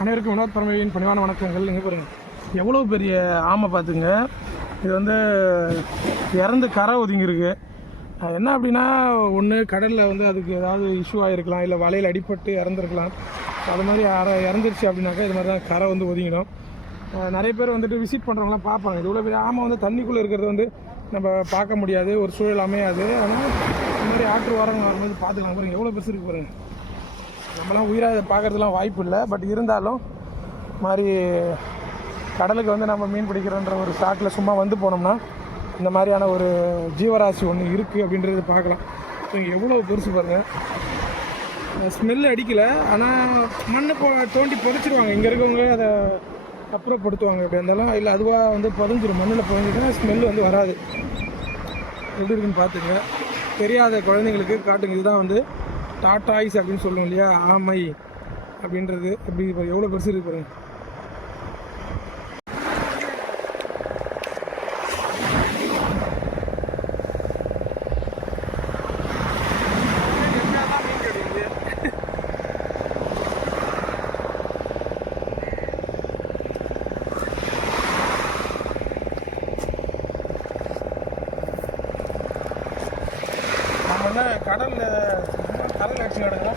அனைவருக்கும் வினோத் பரமவியின் பணிவான வணக்கங்கள். நீங்கள் பாருங்க. எவ்வளோ பெரிய ஆமை பார்த்துங்க. இது வந்து இறந்து கரை ஒதுங்கியிருக்கு. என்ன அப்படின்னா ஒன்று கடலில் வந்து அதுக்கு ஏதாவது இஷ்யூ ஆகிருக்கலாம் இல்லை வலையில் அடிப்பட்டு இறந்துருக்கலாம். அது மாதிரி அற இறந்துருச்சு அப்படின்னாக்கா இது மாதிரி தான் கரை வந்து ஒதுங்கிடும். நிறைய பேர் வந்துட்டு விசிட் பண்ணுறவங்களாம் பார்ப்பாங்க. இது இவ்வளோ பெரிய ஆமை வந்து தண்ணிக்குள்ளே இருக்கிறது வந்து நம்ம பார்க்க முடியாது. ஒரு சூழல் அமையாது. அதனால் இந்த மாதிரி ஆற்று ஓரங்கள் வரும்போது பார்த்துக்கலாம். பாருங்கள் எவ்வளோ பெருசு இருக்கு பாருங்கள் நம்மலாம் உயிராக இதை பார்க்கறதுலாம் வாய்ப்பு இல்லை பட் இருந்தாலும் மாதிரி கடலுக்கு வந்து நம்ம மீன் பிடிக்கிறோன்ற ஒரு ஸ்டாக்கில் சும்மா வந்து போனோம்னா இந்த மாதிரியான ஒரு ஜீவராசி ஒன்று இருக்குது அப்படின்றத பார்க்கலாம். ஸோ எவ்வளோ பெருசு பாருங்கள் ஸ்மெல் அடிக்கலை. ஆனால் மண்ணை போ தோண்டி புதைச்சிருவாங்க. இங்கே இருக்கவங்க அதை அப்புறப்படுத்துவாங்க. எப்படி இருந்தாலும் இல்லை அதுவாக வந்து புதஞ்சிடும் மண்ணில் புதஞ்சிட்டா ஸ்மெல் வந்து வராது. எப்படி இருக்குன்னு பார்த்துங்க. தெரியாத குழந்தைங்களுக்கு காட்டுங்க. இதுதான் வந்து டாட்டாய்ஸ் அப்படின்னு சொல்லுவோம் இல்லையா? ஆமை அப்படின்றது. எப்படி இப்போ எவ்வளோ பெருசு இருக்கு பாருங்க. கடல்ல கடலில் కర్ర నడిచినాడు కదా